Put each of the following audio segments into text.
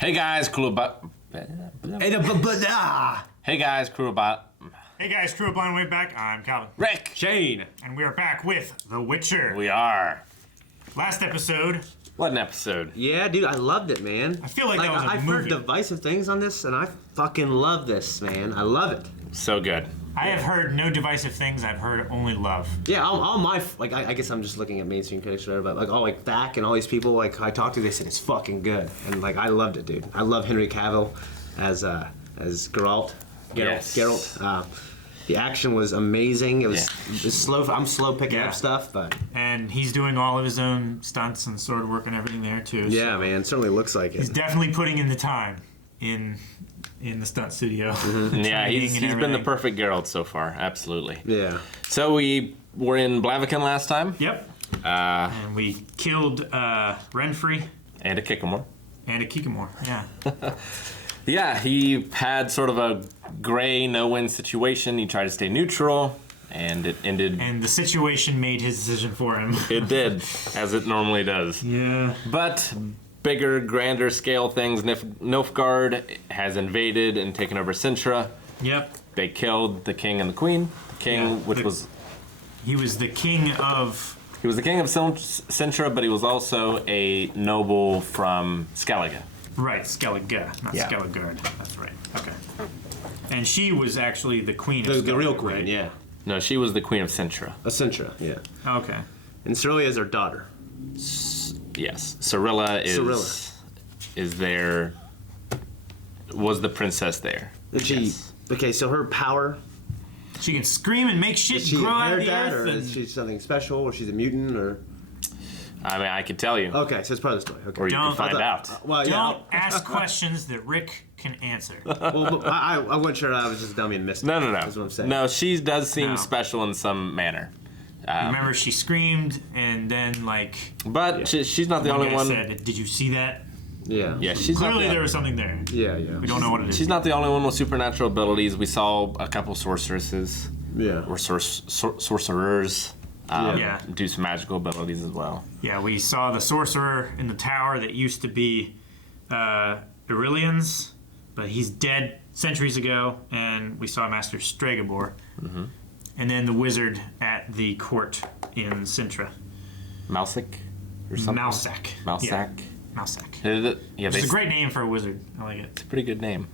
Hey guys, crew about. Hey guys, crew about. Hey guys, crew of Blind Way back. I'm Calvin. Rick. Shane. And we are back with The Witcher. We are. Last episode. What an episode. Yeah, dude, I loved it, man. I feel like that was a I've movie. heard divisive things on this, and I fucking love this, man. I love it. So good. I have heard no divisive things. I've heard only love. Yeah, all my I guess I'm just looking at mainstream critics or whatever, but all Thack and all these people I talked to, they said it's fucking good, and I loved it, dude. I love Henry Cavill as Geralt. Yes. Geralt. The action was amazing. It was slow. I'm slow picking up stuff, but And he's doing all of his own stunts and sword work and everything there too. yeah, so man, certainly looks like he's it. definitely putting in the time in the stunt studio. Yeah, he's been the everything. perfect Geralt so far. Absolutely. Yeah. So we were in Blaviken last time. Yep. And we killed Renfrey And a Kickamore. and a Kikamore. Yeah. Yeah, he had sort of a gray, no-win situation. He tried to stay neutral, and it ended. And the situation made his decision for him. It did, as it normally does. Yeah. But bigger, grander scale things. Nilfgaard has invaded and taken over Sintra. Yep. They killed the king and the queen. The king, He was the king of. He was the king of Sintra, but he was also a noble from Skellige. Right, Skellige, not Skelligard. That's right. Okay. And she was actually the queen of The real Skellige, queen, right? yeah. No, she was the queen of Sintra. Acentra, yeah. Okay. And Cerelia is her daughter. Yes, Cirilla was the princess there. Did she? Yes. Okay, so her power. She can scream and make shit Is she grow out of inherit the that, earth. or is she something special, or she's a mutant, or? I mean, I could tell you, Okay, so it's part of the story. Okay. or you can Don't- find out. Well, Don't ask questions that Rick can answer. Well, but I wasn't sure. I was just dummy and missed it. No. That's what I'm saying. No, she does seem No. special in some manner. Remember, she screamed, and then But she's not the one only guy one. said, "Did you see that?" Yeah. Yeah, she's Clearly, not there was something there. Yeah. We don't know what it is. She's not the only one with supernatural abilities. We saw a couple sorceresses Yeah. or sorcerers Yeah. do some magical abilities as well. Yeah, we saw the sorcerer in the tower that used to be Aurelian's, but he's dead centuries ago, and we saw Master Stregobor. Mm-hmm. And then the wizard at the court in Sintra. Mousak or something. Mousak. Mousak. Yeah, Mousak. Yeah, It's a great name for a wizard. I like it. It's a pretty good name.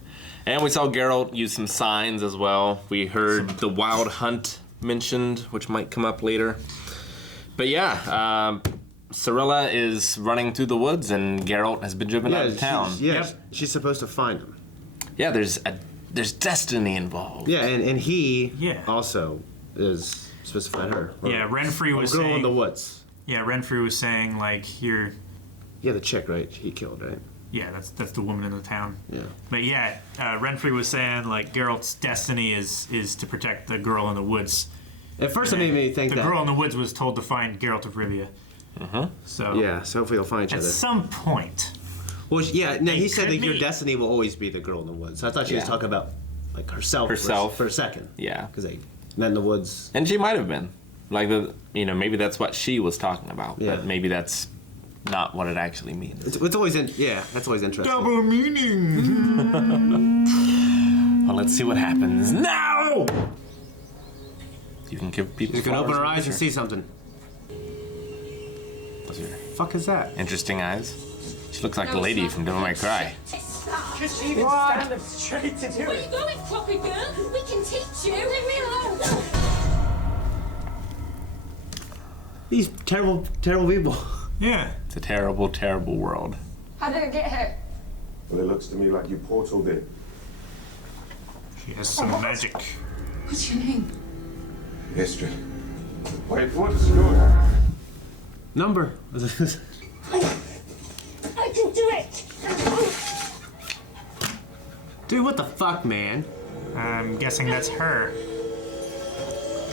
And we saw Geralt use some signs as well. We heard the wild hunt mentioned, which might come up later. But yeah, Cirilla is running through the woods, and Geralt has been driven out of town. She's supposed to find him. Yeah, there's destiny involved. Yeah, and he Yeah. also is supposed to find her. Yeah, Renfrey was girl saying. in the woods. Yeah, Renfrey was saying you're. Yeah, the chick, right? He killed, right? Yeah, that's the woman in the town. Yeah. But yeah, Renfrey was saying Geralt's destiny is to protect the girl in the woods. At first, it made me think The that. girl in the woods was told to find Geralt of Rivia. So Yeah, so hopefully they'll find each at other. some point, Well, yeah, no, he said could that your meet. destiny will always be the girl in the woods. So I thought she was Yeah. talking about herself. Herself. For a second. Yeah. Because they met in the woods. And she might have been. Maybe that's what she was talking about. Yeah. But maybe that's not what it actually means. It's always that's always interesting. double meaning. Well, let's see what happens now! You can give people You can open flowers her in eyes and winter. see something. Those are Fuck is that? interesting eyes. She looks like the lady from Devil May Cry. Could she even stand up straight to do Where are it? you going, floppy girl? We can teach you. Leave me alone. These terrible, terrible people. Yeah. It's a terrible, terrible world. How did it get hurt? Well, it looks to me like you portaled it. She has some magic. What's your name? History. Wait, what's going Number. I can do it. Dude, what the fuck, man? I'm guessing that's her.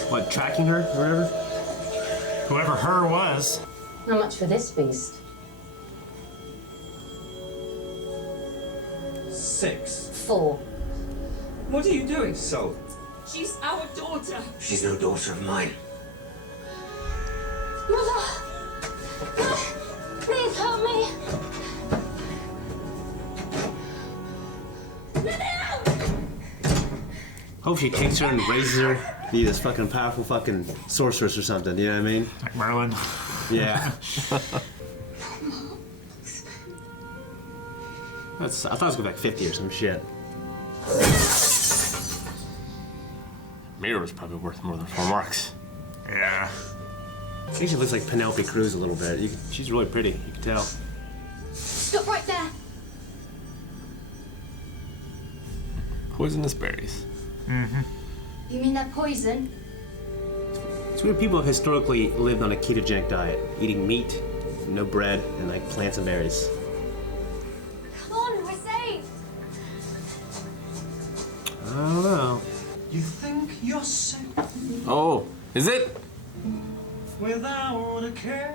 What, tracking her or whatever? Whoever her was. How much for this beast? 6. 4. What are you doing, Sol? She's our daughter. She's no daughter of mine. Mother! Please help me. Hope she takes her and raises her to be this fucking powerful fucking sorceress or something, you know what I mean? Like Merlin. Yeah. I thought it was going to be like 50 or some shit. Mirror was probably worth more than 4 marks. Yeah. I think she looks like Penelope Cruz a little bit. She's really pretty, you can tell. Stop right there. Poisonous berries. You mean they're poison? It's weird people have historically lived on a ketogenic diet, eating meat, no bread, and like plants and berries. Come on, we're saved. I don't know. You think you're safe Oh, is it? without a care?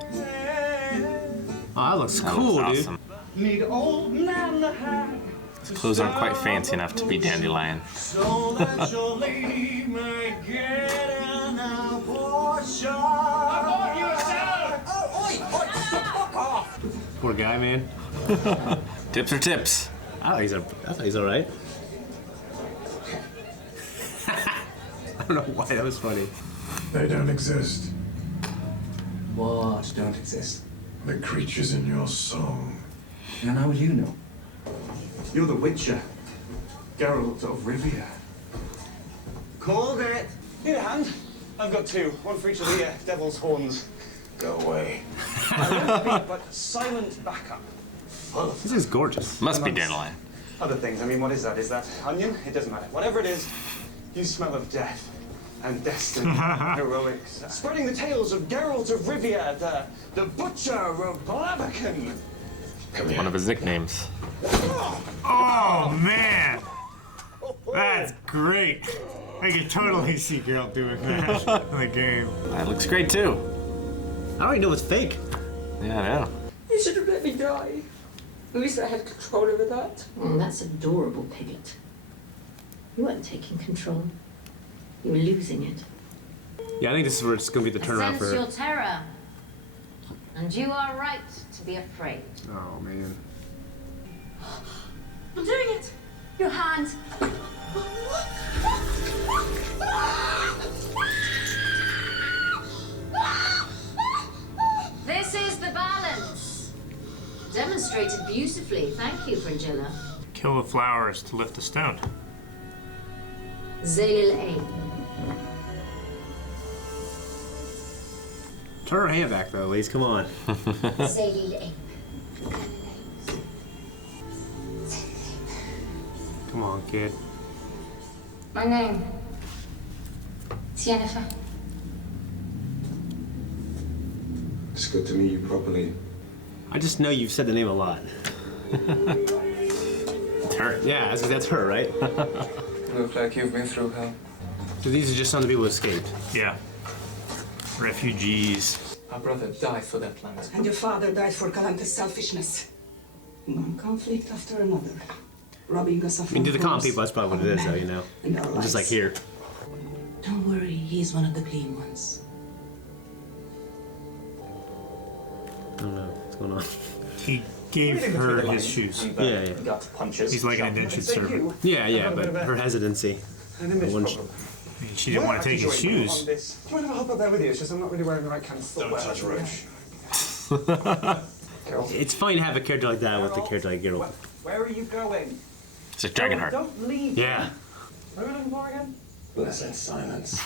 Oh, that looks That cool, looks dude. awesome. Meet old man the Hack, His clothes aren't quite fancy enough to be dandelion. so that your lady may get an abortion. I bought you a salad. Oh, oi, fuck off. Poor guy, man. Tips are tips. I thought he's all right. I don't know why that was funny. They don't exist. What don't exist? The creatures in your song. And how do you know? You're the Witcher, Geralt of Rivia. Called it. Need a hand? I've got 2, one for each of the devil's horns. Go away. I won't be but silent backup. This is gorgeous. Must be dandelion. Other things, I mean, what is that? Is that onion? It doesn't matter. Whatever it is, you smell of death and destiny, heroics. Spreading the tales of Geralt of Rivia, the Butcher of Blaviken. Come here. One of his nicknames. Oh, man. That's great. I can totally see Geralt doing that in the game. That looks great too. I don't even know what's fake. Yeah, I know. You should have let me die. At least I had control over that. That's adorable, Piglet. You weren't taking control. You were losing it. Yeah, I think this is where it's going to be the turnaround Sense for her. your terror. And you are right to be afraid. Oh, man. I'm doing it. Your hand. This is the balance. Demonstrated beautifully. Thank you, Fringilla. Kill the flowers to lift the stone. Zalil Ain. Turn her hand back, though, Elise. Come on. Zalil Ain. Come on, kid. My name. It's Yennefer. It's good to meet you properly. I just know you've said the name a lot. It's her. Yeah, that's her, right? Look like you've been through hell. So these are just some of the people who escaped. Yeah. Refugees. Our brother died for that land. And your father died for Calanta's selfishness. One conflict after another. Robbing us of I mean, to the common homes, people, that's probably what it is, though, you know? and our Just like lives. here. Don't worry, he's one of the clean ones. I don't know what's going on. He gave her his shoes. Yeah, yeah. Got punches. He's like an jumped. indentured Say servant. you, Yeah, yeah, I've got a but bit of a- her hesitancy. An image One- problem. I mean, she didn't want to take his shoes. Do you mind if I hop up there with you? It's just I'm not really wearing the right kind of footwear. Don't touch Roach. Geralt. It's funny to have a character like that with a character like Geralt. Where are you going? It's like Dragonheart. Don't leave. Yeah. What are we looking for again? Blessed silence.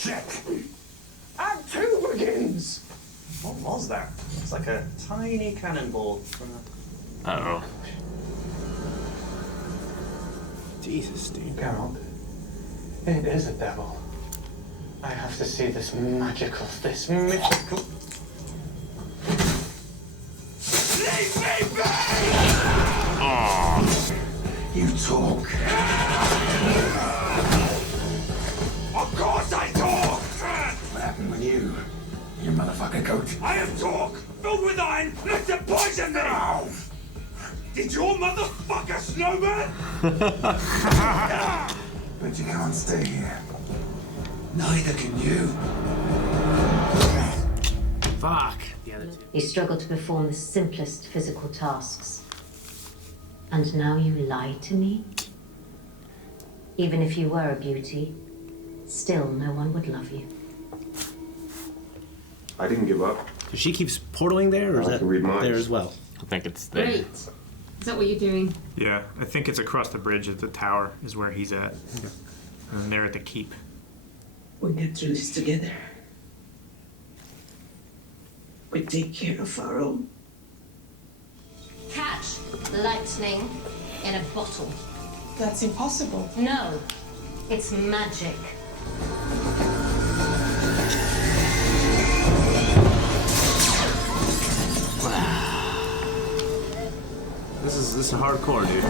Shit! Act 2 begins! What was that? It's like a tiny cannonball from a... Uh-oh. Jesus, dude. Geralt, it is a devil. I have to see this magical, this mythical... Leave me be! You talk. Of course I talk! What happened with you? You motherfucker goat. I am talk, filled with iron, let to poison me! Did your mother fuck a snowman? But you can't stay here. Neither can you. Fuck. The other two. You struggle to perform the simplest physical tasks. And now you lie to me? Even if you were a beauty, still no one would love you. I didn't give up. So she keeps portaling there, or is I that can read minds. there as well? I think it's there. Great. Is that what you're doing? Yeah, I think it's across the bridge at the tower is where he's at. And they're at the keep. We get through this together. We take care of our own. Catch lightning in a bottle. That's impossible. No, it's magic. This is hardcore, dude.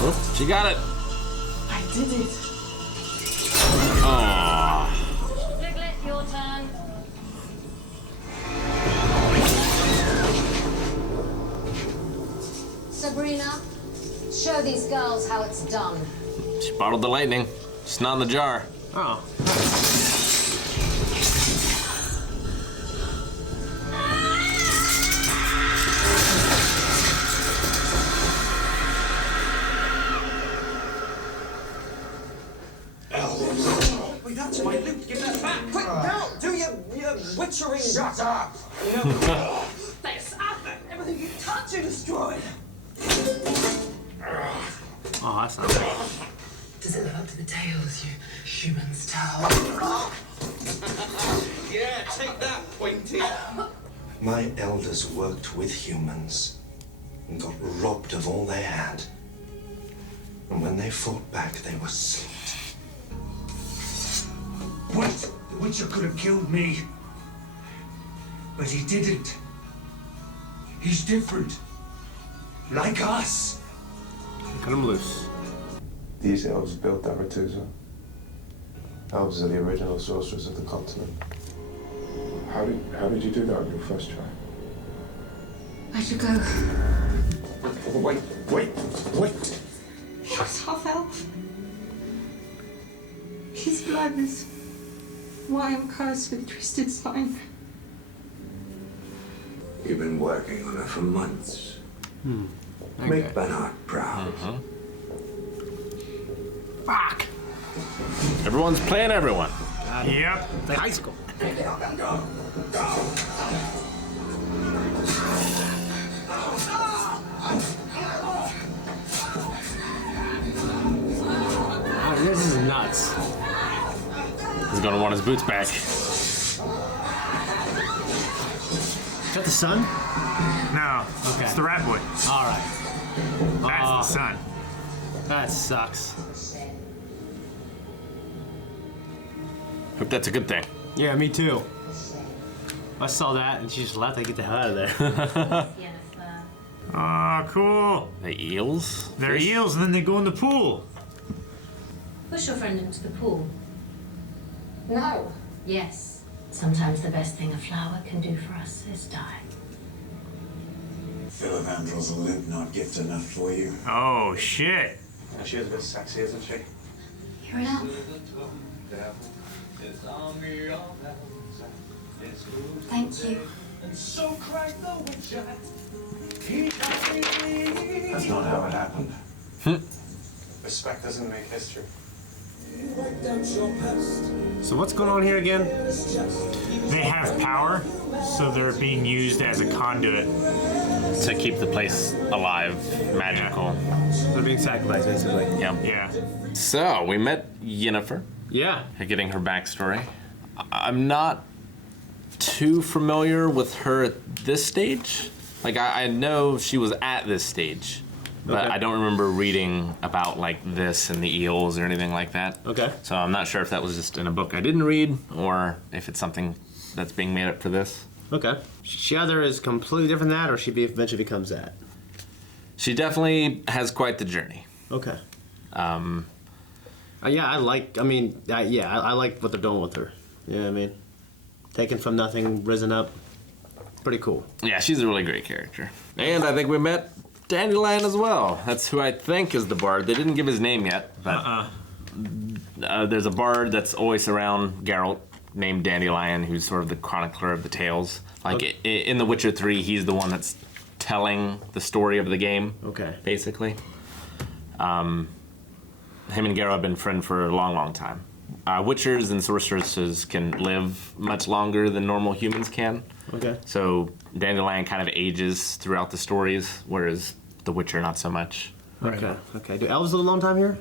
Oh, she got it. I did it. Oh. Piglet, your turn. Sabrina, show these girls how it's done. She bottled the lightning. It's not in the jar. Oh. Wait, that's my loot. Give that back. Quick, now! Do your witchering. Shut up! Face up! Everything you touch, you destroy. Oh, that's not right. Does it live up to the tales you humans tell? Yeah, take that, Pointy. My elders worked with humans and got robbed of all they had. And when they fought back, they were slipped. Wait, the Witcher could have killed me. But he didn't. He's different. Like us. Cut him loose. These elves built Aretusa. Elves are the original sorcerers of the continent. How did you do that on your first try? I should go. Wait! He was half-elf. His blood is why I'm cursed with twisted sign. You've been working on her for months. Okay. Make Bernard proud. Fuck. Everyone's playing everyone. Yep. It's like high school. Oh, this is nuts. He's gonna want his boots back. Is that the sun? No, Okay. it's the rat boy. All right. That's the son. That sucks. Hope that's a good thing. Yeah, me too. I saw that and she just left. I get the hell out of there. Jennifer. Oh, cool. The eels? They're eels and then they go in the pool. Push your friend into the pool. No. Yes. Sometimes the best thing a flower can do for us is die. Philavandrel's a limp not gift enough for you. Oh, shit. She is a bit sexy, isn't she? Hear it out. Thank you. So cried the Witcher. That's not how it happened. Respect doesn't make history. So what's going on here again? They have power, so they're being used as a conduit. To keep the place alive, magical. They're being sacrificed, basically. Yeah. Yeah. So, we met Yennefer, Yeah. getting her backstory. I'm not too familiar with her at this stage. Like, I know she was at this stage, but Okay. I don't remember reading about, like, this and the eels or anything like that. Okay. So I'm not sure if that was just in a book I didn't read, or if it's something that's being made up for this. Okay. She either is completely different than that, or she eventually becomes that. She definitely has quite the journey. Okay. Yeah, I like. I mean, I like what they're doing with her. Yeah, I mean, taken from nothing, risen up. Pretty cool. Yeah, she's a really great character. And I think we met Dandelion as well. That's who I think is the bard. They didn't give his name yet, but there's a bard that's always around Geralt named Dandelion, who's sort of the chronicler of the tales. Like in The Witcher 3, he's the one that's telling the story of the game. Okay. Basically. him and Geralt have been friends for a long, long time. Witchers and sorceresses can live much longer than normal humans can. Okay. So Dandelion kind of ages throughout the stories, whereas the Witcher not so much. Okay. Okay. Do elves live a long time here?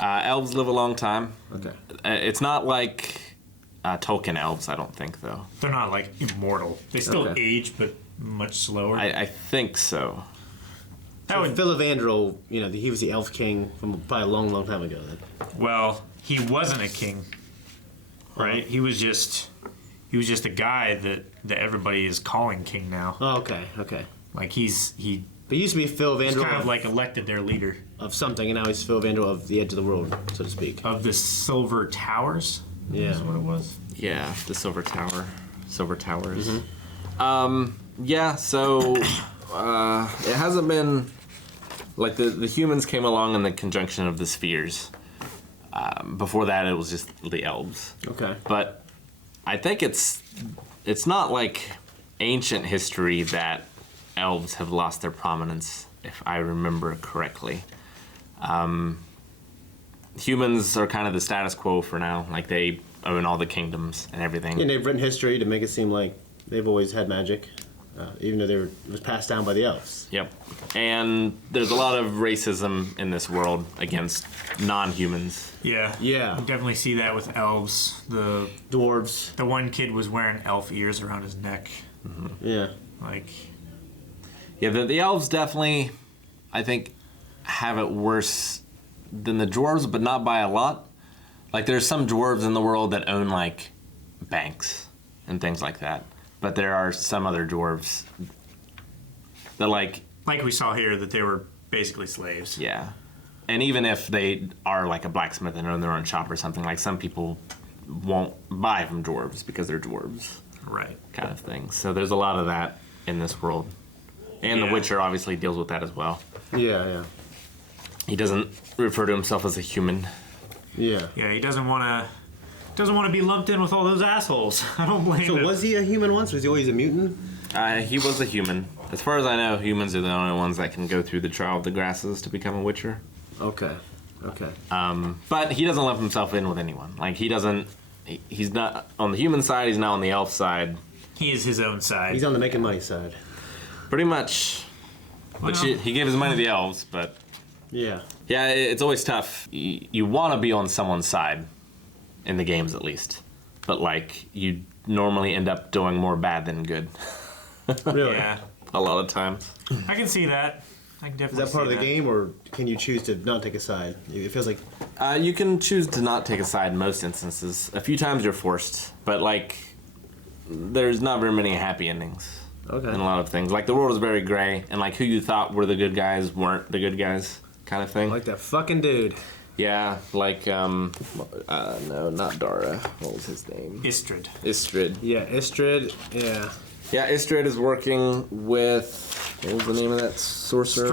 Elves live a long time. Okay. It's not like Tolkien elves, I don't think, though. They're not like immortal. They still Okay. age, but much slower. I think so. That would Philivandrel, you know, he was the elf king from probably a long, long time ago. Then. Well, he wasn't a king, right? He was just a guy that everybody is calling king now. Oh, okay. Okay. Like he But he used to be Philivandrel. he's kind of like elected their leader of something, and now he's Philivandrel of the edge of the world, so to speak. of the Silver Towers. Yeah. Is what it was. Yeah, the Silver Towers. Mm-hmm. Yeah, so it hasn't been like the humans came along in the conjunction of the spheres. Before that, it was just the elves. Okay. But I think it's not like ancient history that elves have lost their prominence, if I remember correctly. Humans are kind of the status quo for now. Like they own all the kingdoms and everything. And they've written history to make it seem like they've always had magic, even though it was passed down by the elves. Yep. And there's a lot of racism in this world against non-humans. Yeah. Yeah. You definitely see that with elves. The Dwarves. The one kid was wearing elf ears around his neck. Yeah. Like. Yeah, the elves definitely, I think, have it worse than the dwarves, but not by a lot. Like, there's some dwarves in the world that own, like, banks and things like that. But there are some other dwarves that, like we saw here, that they were basically slaves. Yeah. And even if they are, like, a blacksmith and own their own shop or something, like, some people won't buy from dwarves because they're dwarves. Right. Kind of thing. So there's a lot of that in this world. And The Witcher obviously deals with that as well. Yeah, yeah. He doesn't refer to himself as a human. Yeah. Yeah, he doesn't want to be lumped in with all those assholes. I don't blame him. So was he a human once? Was he always a mutant? He was a human. As far as I know, humans are the only ones that can go through the trial of the grasses to become a Witcher. Okay. Okay. But he doesn't lump himself in with anyone. Like, he doesn't... He's not on the human side, he's not on the elf side. He is his own side. He's on the making money side. Pretty much. But he gave his money to the elves, but... Yeah. Yeah, it's always tough. You want to be on someone's side, in the games at least. But, like, you normally end up doing more bad than good. Really? Yeah. A lot of times. I can see that. I can Is definitely that part of see the game, or can you choose to not take a side? It feels like... You can choose to not take a side in most instances. A few times you're forced, but, like, there's not very many happy endings. Okay. In a lot of things. Like, the world is very gray, and, like, who you thought were the good guys weren't the good guys, kind of thing. Like that fucking dude. Yeah, like, no, not Dara. What was his name? Istrid. Yeah, Istrid, yeah. Yeah, Istrid is working with, what was the name of that sorcerer?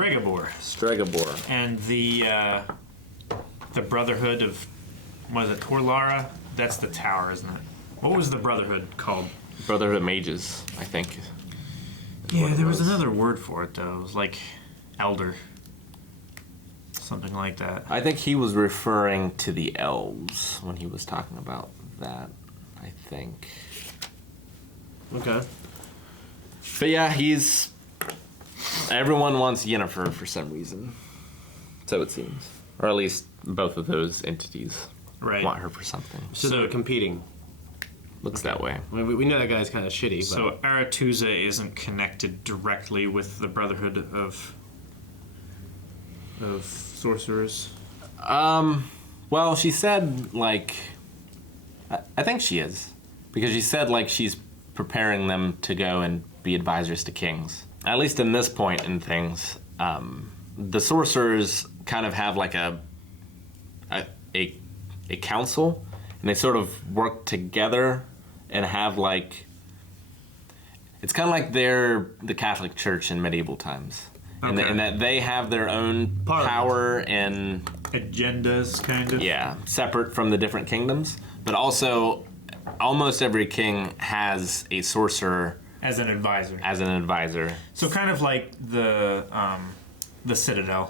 Stregobor. And the Brotherhood of, what is it, Torlara? That's the tower, isn't it? What was the Brotherhood called? Brotherhood of Mages, I think. Yeah, there was another word for it, though. It was like elder. Something like that. I think he was referring to the elves when he was talking about that, I think. Okay. But yeah, everyone wants Yennefer for some reason. So it seems. Or at least both of those entities want her for something. So they're competing. Looks that way. I mean, we know that guy's kind of shitty, but... So Aretuza isn't connected directly with the Brotherhood of Sorcerers? Well, she said, like... I think she is. Because she said, like, she's preparing them to go and be advisors to kings. At least in this point in things, the sorcerers kind of have, like, a council, and they sort of work together and have, like... It's kind of like they're the Catholic Church in medieval times. Okay. And that they have their own power and... Agendas, kind of? Yeah, separate from the different kingdoms. But also, almost every king has a sorcerer... As an advisor. So kind of like the Citadel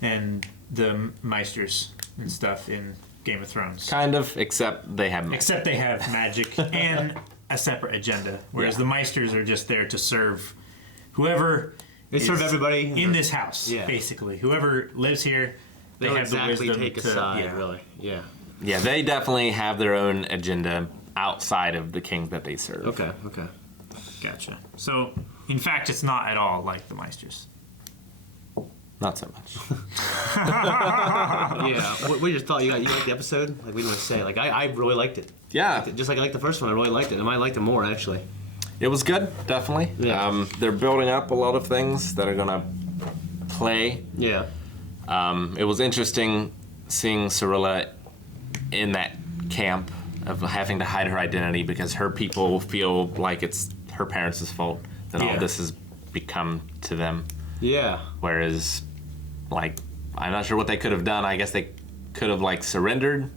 and the Meisters. and stuff in Game of Thrones. Kind of, except they have magic. Except they have magic and a separate agenda, whereas the Meisters are just there to serve whoever. They serve everybody in this house, basically. Whoever lives here, they have exactly the wisdom take a to, side, really. Yeah. Yeah, they definitely have their own agenda outside of the king that they serve. Okay. Gotcha. So, in fact, it's not at all like the Meisters. Not so much. Yeah. What your thought? You liked the episode? Like we didn't want to say. Like I really liked it. Yeah. Just like I liked the first one, I really liked it. And I liked it more actually. It was good, definitely. Yeah. They're building up a lot of things that are gonna play. Yeah. It was interesting seeing Cirilla in that camp of having to hide her identity because her people feel like it's her parents' fault that all this has become to them. Yeah. Whereas, like, I'm not sure what they could have done. I guess they could have, like, surrendered,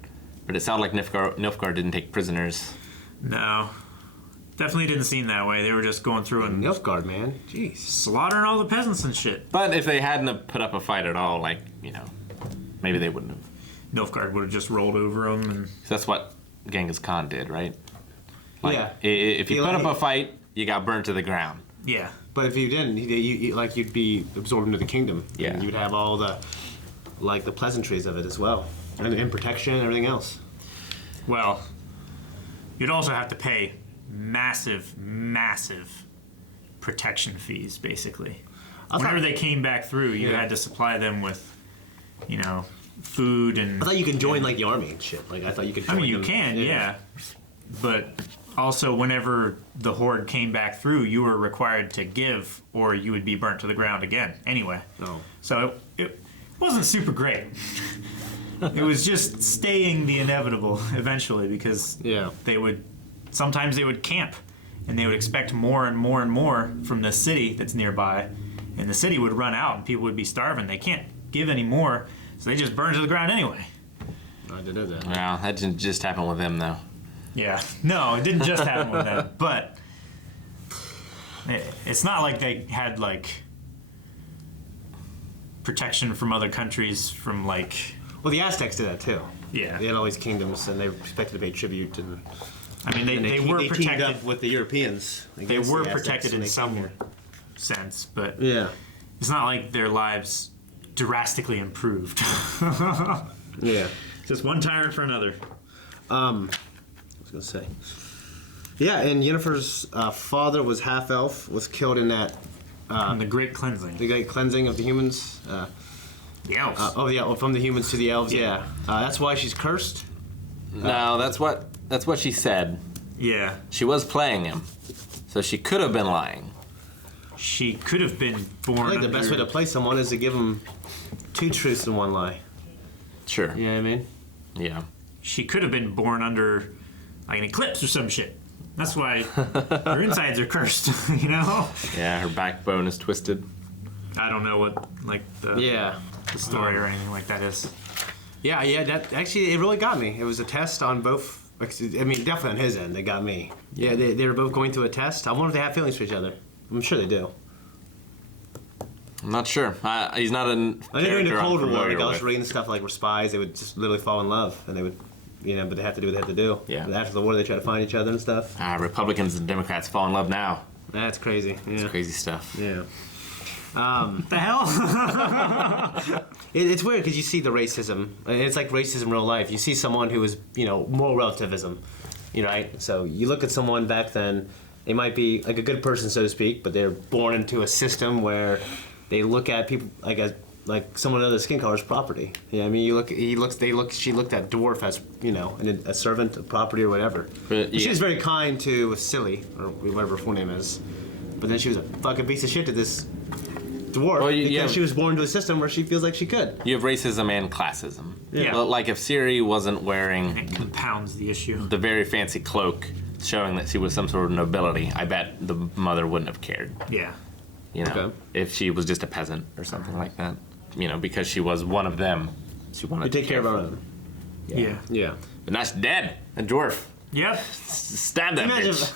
but it sounded like Nilfgaard didn't take prisoners. No. Definitely didn't seem that way. They were just going through and Nilfgaard, man. Jeez. Slaughtering all the peasants and shit. But if they hadn't have put up a fight at all, like, you know, maybe they wouldn't have. Nilfgaard would have just rolled over them. And That's what Genghis Khan did, right? Like, Yeah. If you put up a fight, you got burned to the ground. yeah. But if you didn't, you'd be absorbed into the kingdom. Yeah. And you'd have all the pleasantries of it as well, and protection and everything else. Well, you'd also have to pay massive protection fees, basically. Whenever they came back through, you had to supply them with, you know, food and... I thought you could join, like, the army and shit. Like, I thought you could join I mean, you them. can, yeah. But also, whenever the Horde came back through, you were required to give, or you would be burnt to the ground again, anyway. Oh. So it wasn't super great. It was just staying the inevitable eventually, because sometimes they would camp, and they would expect more and more and more from the city that's nearby, and the city would run out, and people would be starving. They can't give any more, so they just burn to the ground anyway. I didn't know that. Well, that didn't just happen with them, though. Yeah, no, it didn't just happen with them, but it's not like they had, like, protection from other countries from, like... Well, the Aztecs did that, too. Yeah. They had all these kingdoms, and they expected to pay tribute, and... I mean, they were teamed protected up with the Europeans. They were protected in some sense, but it's not like their lives drastically improved. Yeah. Just one tyrant for another. I was gonna say. Yeah, and Yennefer's father was half elf, was killed in that. In the Great Cleansing. The Great Cleansing of the humans. The elves. From the humans to the elves. Yeah. That's why she's cursed. No, that's what she said. Yeah. She was playing him, so she could have been lying. She could have been born. I think the best way to play someone is to give them two truths and one lie. Sure. You know what I mean? Yeah. She could have been born under, like, an eclipse or some shit. That's why her insides are cursed, you know? Yeah, her backbone is twisted. I don't know what, like, the story or anything like that is. Yeah, that actually, it really got me. It was a test on both, I mean, definitely on his end, they got me. Yeah, they were both going through a test. I wonder if they have feelings for each other. I'm sure they do. I'm not sure. He's not an. I think during the Cold War, like I was reading stuff like we're spies, they would just literally fall in love, and they would, you know, but they have to do what they have to do. Yeah. But after the war, they try to find each other and stuff. Republicans and Democrats fall in love now. That's crazy. Yeah. It's crazy stuff. Yeah. What the hell? It's weird because you see the racism. It's like racism in real life. You see someone who is, you know, moral relativism, you know, right? So you look at someone back then, they might be like a good person, so to speak, but they're born into a system where they look at people like someone other skin color's property. Yeah, I mean, she looked at dwarf as, you know, a servant, a property or whatever. But, she was very kind to Silly, or whatever her full name is, but then she was a fucking piece of shit to this dwarf because she was born into a system where she feels like she could. You have racism and classism. Yeah. Like if Ciri wasn't wearing it compounds the issue. The very fancy cloak showing that she was some sort of nobility, I bet the mother wouldn't have cared. Yeah. You know, if she was just a peasant or something like that. You know, because she was one of them. She wanted to take care of her own. Yeah. But now she's dead. A dwarf. Yep. Stab that bitch.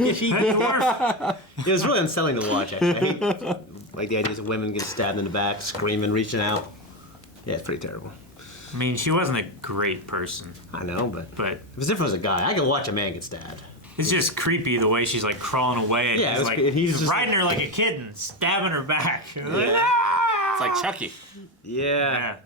It was really unsettling to watch, actually. I hate, like, the ideas of women getting stabbed in the back, screaming, reaching out. Yeah, it's pretty terrible. I mean, she wasn't a great person. I know, but But it was different as a guy. I can watch a man get stabbed. it's just creepy the way she's like crawling away. And Yeah, he's, it was- like, he's just riding her like a kitten, stabbing her back. It's like Chucky. Yeah.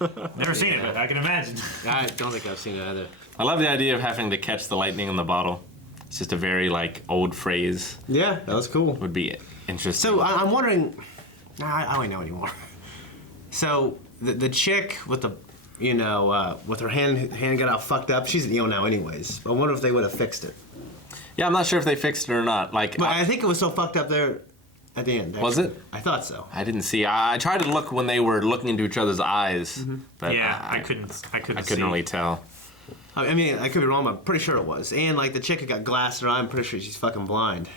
Yeah. Never seen it, but I can imagine. I don't think I've seen it either. I love the idea of having to catch the lightning in the bottle. It's just a very like old phrase. Yeah, that was cool. Would be interesting. So I'm wondering. I don't know anymore. So the chick with the, with her hand got all fucked up. She's an eel now, anyways. I wonder if they would have fixed it. Yeah, I'm not sure if they fixed it or not. Like, But I think it was so fucked up there at the end. Was actually. it? I thought so. I didn't see. I tried to look when they were looking into each other's eyes, but Yeah, I couldn't see. really tell. I mean, I could be wrong, but I'm pretty sure it was. And like the chick who got glass in her eye, I'm pretty sure she's fucking blind.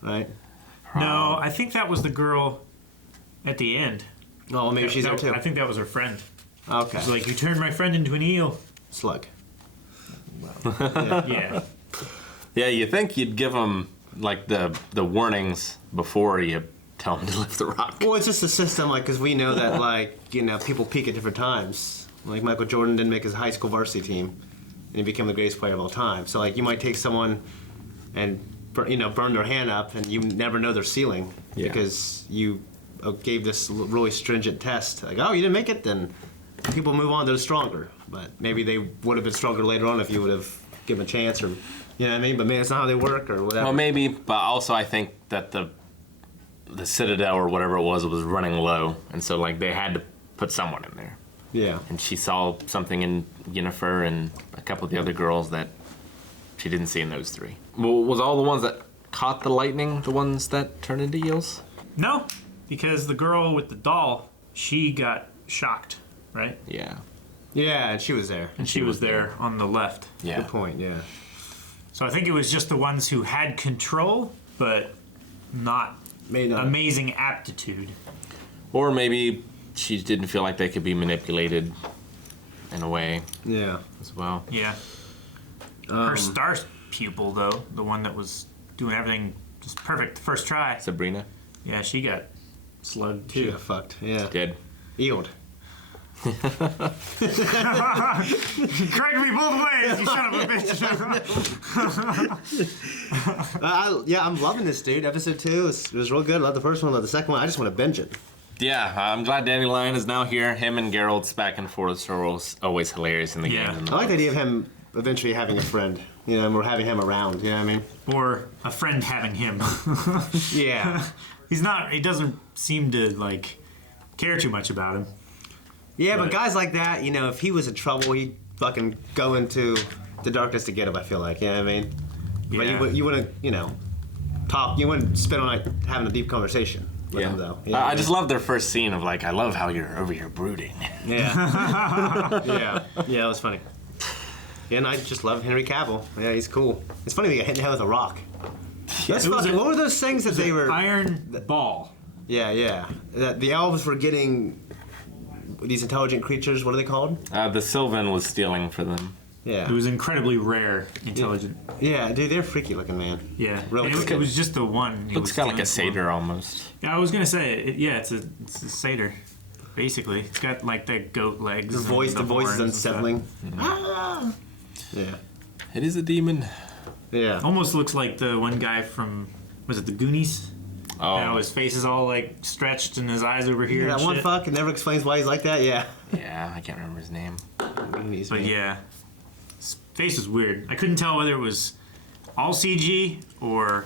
Right? No, I think that was the girl at the end. Oh, well, maybe she's there too. I think that was her friend. Okay. She's like, you turned my friend into an eel. Slug. Yeah. Yeah, you think you'd give them like the warnings before you tell them to lift the rock. Well, it's just a system, like, because we know that, like, people peak at different times. Like, Michael Jordan didn't make his high school varsity team, and he became the greatest player of all time. So, like, you might take someone and, burn their hand up, and you never know their ceiling because you gave this really stringent test. Like, oh, you didn't make it? Then people move on, they're stronger. But maybe they would have been stronger later on if you would have given a chance, or, you know what I mean? But maybe it's not how they work, or whatever. Well, maybe, but also I think that the Citadel or whatever it was running low, and so like they had to put someone in there. Yeah. And she saw something in Yennefer and a couple of the other girls that she didn't see in those three. Well, was all the ones that caught the lightning the ones that turned into eels? No, because the girl with the doll, she got shocked, right? Yeah. Yeah, and she was there. And she was there on the left. Yeah. Good point, yeah. So I think it was just the ones who had control, but not amazing aptitude. Or maybe she didn't feel like they could be manipulated in a way. Yeah. As well. Yeah. Her star pupil, though, the one that was doing everything just perfect the first try. Sabrina? Yeah, she got slugged too. She got fucked, yeah. Dead. Eeled. Correct me both ways, you son of a bitch. Yeah, I'm loving this, dude. Episode 2 it was real good. Love the first one, love the second one. I just want to binge it. Yeah, I'm glad Dandelion is now here. Him and Geralt's back and forth are always hilarious in the game. I like the idea of him eventually having a friend, or having him around, you know what I mean? Or a friend having him. Yeah. He doesn't seem to, like, care too much about him. Yeah, but guys like that, if he was in trouble, he'd fucking go into the darkness to get him, I feel like, you know what I mean? Yeah. But you wouldn't, talk, you wouldn't spend all night having a deep conversation with him, though. You know what I mean? just love their first scene of like, I love how you're over here brooding. Yeah. Yeah, it was funny. Yeah, and I just love Henry Cavill. Yeah, he's cool. It's funny they got hit in the head with a rock. That's fucking, what were those things that they were... Iron ball. Yeah. That the elves were getting these intelligent creatures, what are they called? The Sylvan was stealing for them. Yeah. It was incredibly rare, intelligent. Yeah, dude, they're freaky looking, man. Yeah. Real And it was just the one. Looks kind of like a satyr almost. Yeah, I was gonna say, it's a satyr, basically. It's got like the goat legs. The voice is horns and unsettling. stuff. Yeah. It is a demon. Yeah. Almost looks like the one guy from, was it the Goonies? Oh. His face is all like stretched and his eyes over here. Yeah, and that one shit. fuck, it never explains why he's like that, yeah. Yeah, I can't remember his name. But yeah, his face was weird. I couldn't tell whether it was all CG or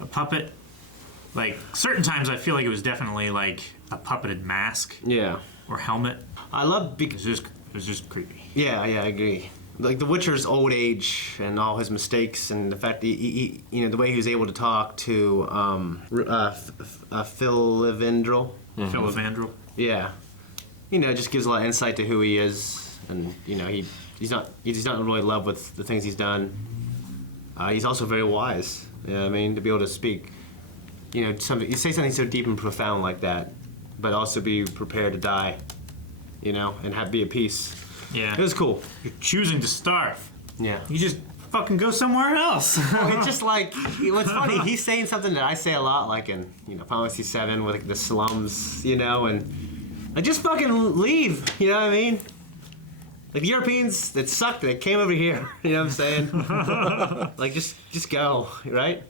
a puppet. Like, certain times I feel like it was definitely like a puppeted mask. Yeah. Or helmet. I love... It was just creepy. Yeah, I agree. Like the Witcher's old age and all his mistakes, and the fact that he the way he was able to talk to Philivendrel. Philivendrel. Yeah, just gives a lot of insight to who he is, and he's not really in love with the things he's done. He's also very wise. You know what I mean? To be able to speak, you say something so deep and profound like that, but also be prepared to die, and be at peace. Yeah. It was cool. You're choosing to starve. Yeah. You just fucking go somewhere else. Well, it's just like, what's funny, he's saying something that I say a lot, like in, Final Fantasy 7 with like, the slums, and like, just fucking leave, you know what I mean? Like the Europeans that sucked, they came over here. You know what I'm saying? Like just go, right?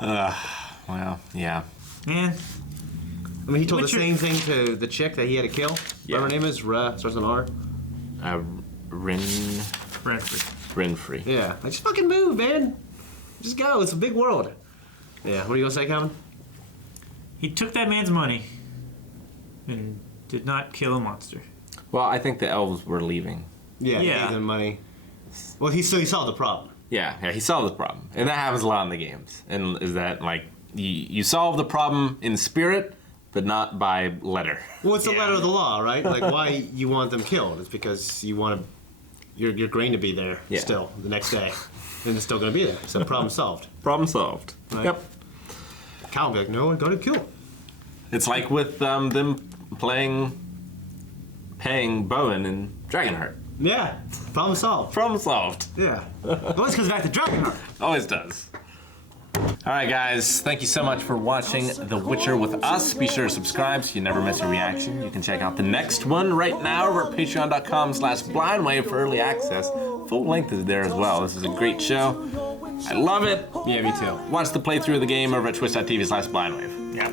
Well, yeah. Man. I mean, he told the same thing to the chick that he had to kill. Yeah. Whatever her name is, starts with an R. Renfrey. Yeah, like just fucking move, man. Just go. It's a big world. Yeah. What are you gonna say, Kevin? He took that man's money and did not kill a monster. Well, I think the elves were leaving. Yeah. He gave them money. Well, he solved the problem. Yeah, he solved the problem, and that happens a lot in the games. And is that like you solve the problem in spirit, but not by letter. Well, it's the letter of the law, right? Like why you want them killed? It's because you want your grain to be there still the next day, and it's still gonna be there. So problem solved. Problem solved. Right? Yep. Cal will be like, no, I'm gonna kill him. It's like with them paying Bowen in Dragonheart. Yeah, problem solved. Problem solved. Yeah. Always comes back to Dragonheart. Always does. All right, guys. Thank you so much for watching The Witcher with us. Be sure to subscribe so you never miss a reaction. You can check out the next one right now over at patreon.com/blindwave for early access. Full length is there as well. This is a great show. I love it. Yeah, me too. Watch the playthrough of the game over at twitch.tv/blindwave. Yeah.